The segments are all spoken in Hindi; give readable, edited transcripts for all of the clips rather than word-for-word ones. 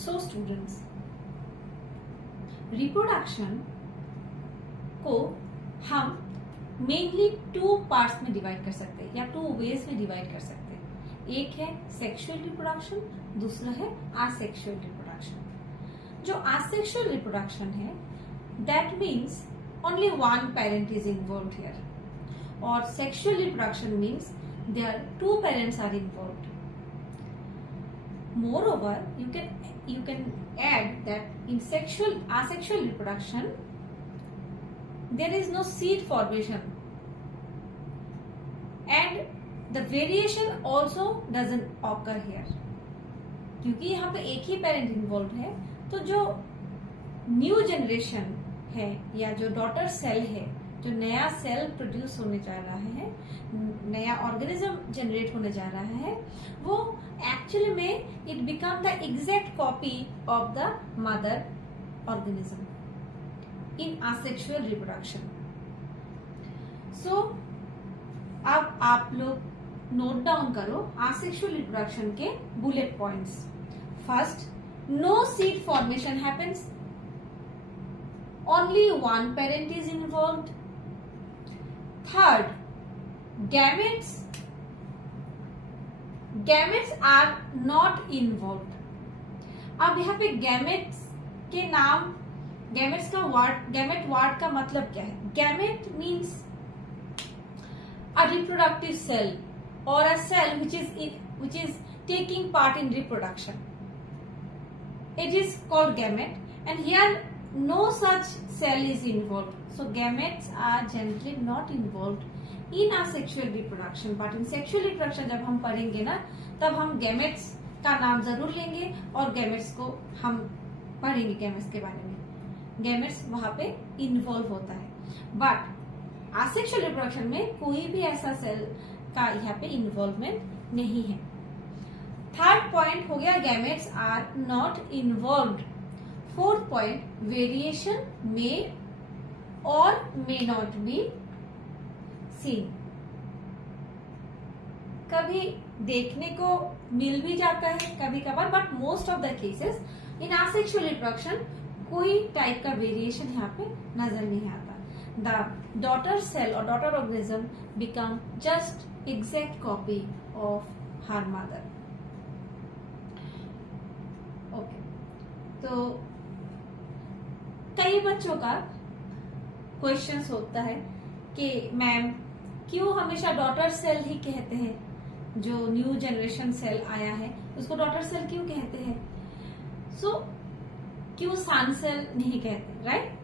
सो स्टूडेंट्स, रिप्रोडक्शन को हम मेनली 2 पार्ट्स में डिवाइड कर सकते हैं या 2 वेज में डिवाइड कर सकते हैं। एक है सेक्सुअल रिप्रोडक्शन, दूसरा है आसेक्सुअल रिप्रोडक्शन। जो आसेक्सुअल रिप्रोडक्शन है, that means only one parent is involved here, और sexual reproduction means there 2 parents are involved. Moreover, you can add that in asexual reproduction there is no seed formation and the variation also doesn't occur here, क्योंकि यहाँ पे एक ही पेरेंट इन्वॉल्व है। तो जो न्यू जनरेशन है या जो डॉटर सेल है, जो नया सेल प्रोड्यूस होने जा रहा है, नया ऑर्गेनिज्म जनरेट होने जा रहा है, वो एक्चुअली में it become the exact copy of the mother organism in asexual reproduction. So अब आप लोग नोट डाउन करो आसेक्सुअल रिप्रोडक्शन के bullet points. First, no seed formation happens, only one parent is involved. Third, gametes are not involved. अब यहाँ पे gametes के नाम, gametes का वर्ड, gamete वर्ड का मतलब क्या है? Gamete means a reproductive cell or a cell which is taking part in reproduction. It is called gamete, and here no such cell is involved. So gametes are generally not involved in asexual reproduction. But in sexual reproduction जब हम पढ़ेंगे ना, तब हम gametes का नाम जरूर लेंगे और gametes को हम पढ़ेंगे, gametes के बारे में। gametes वहाँ पे इन्वॉल्व होता है, बट asexual reproduction में कोई भी ऐसा सेल का यहाँ पे इन्वॉल्वमेंट नहीं है। थर्ड पॉइंट हो गया gametes are not involved. Fourth point, variation may or may not be seen. कभी देखने को मिल भी जाता है कभी कभार, but most of the cases in asexual reproduction कोई टाइप का वेरिएशन यहाँ पे नजर नहीं आता। द डॉटर सेल और daughter organism become just exact copy of her mother. Okay, तो कई बच्चों का क्वेश्चंस होता है कि मैम क्यों हमेशा डॉटर सेल ही कहते हैं, जो न्यू जनरेशन सेल आया है उसको डॉटर सेल क्यों कहते हैं? सो क्यों सन सेल नहीं कहते, राइट?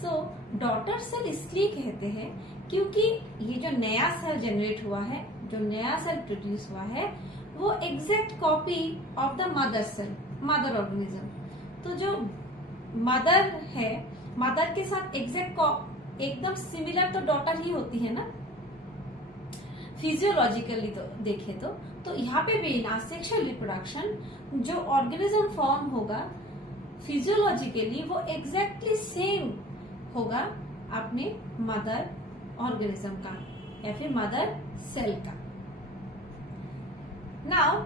सो डॉटर सेल इसलिए कहते हैं क्योंकि ये जो नया सेल जनरेट हुआ है, जो नया सेल प्रोड्यूस हुआ है, वो exact copy of the mother cell, mother organism. तो जो मदर है, मदर के साथ एग्जैक्ट एकदम सिमिलर तो डॉटर ही होती है ना, फिजियोलॉजिकली तो देखे तो यहाँ पे भी इन आसेक्सुअल रिप्रोडक्शन जो ऑर्गेनिज्म फॉर्म होगा फिजियोलॉजिकली वो एग्जैक्टली सेम होगा अपने मदर ऑर्गेनिज्म का या फिर मदर सेल का। नाउ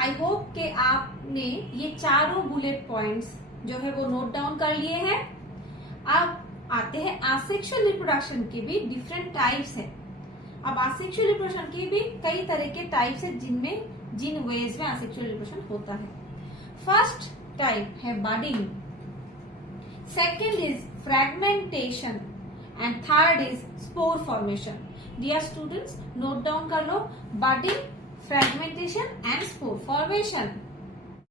आई होप कि आपने ये चारों बुलेट पॉइंट्स जो है वो नोट डाउन कर लिए हैं। अब आते हैं आसेक्सुअल रिप्रोडक्शन के भी डिफरेंट टाइप्स हैं। अब आसेक्सुअल रिप्रोडक्शन के भी कई तरह के टाइप्स हैं जिन वेज में आसेक्सुअल रिप्रोडक्शन होता है। फर्स्ट टाइप है budding, second is fragmentation and third is spore formation. Dear students, note down कर लो, budding, fragmentation and spore formation.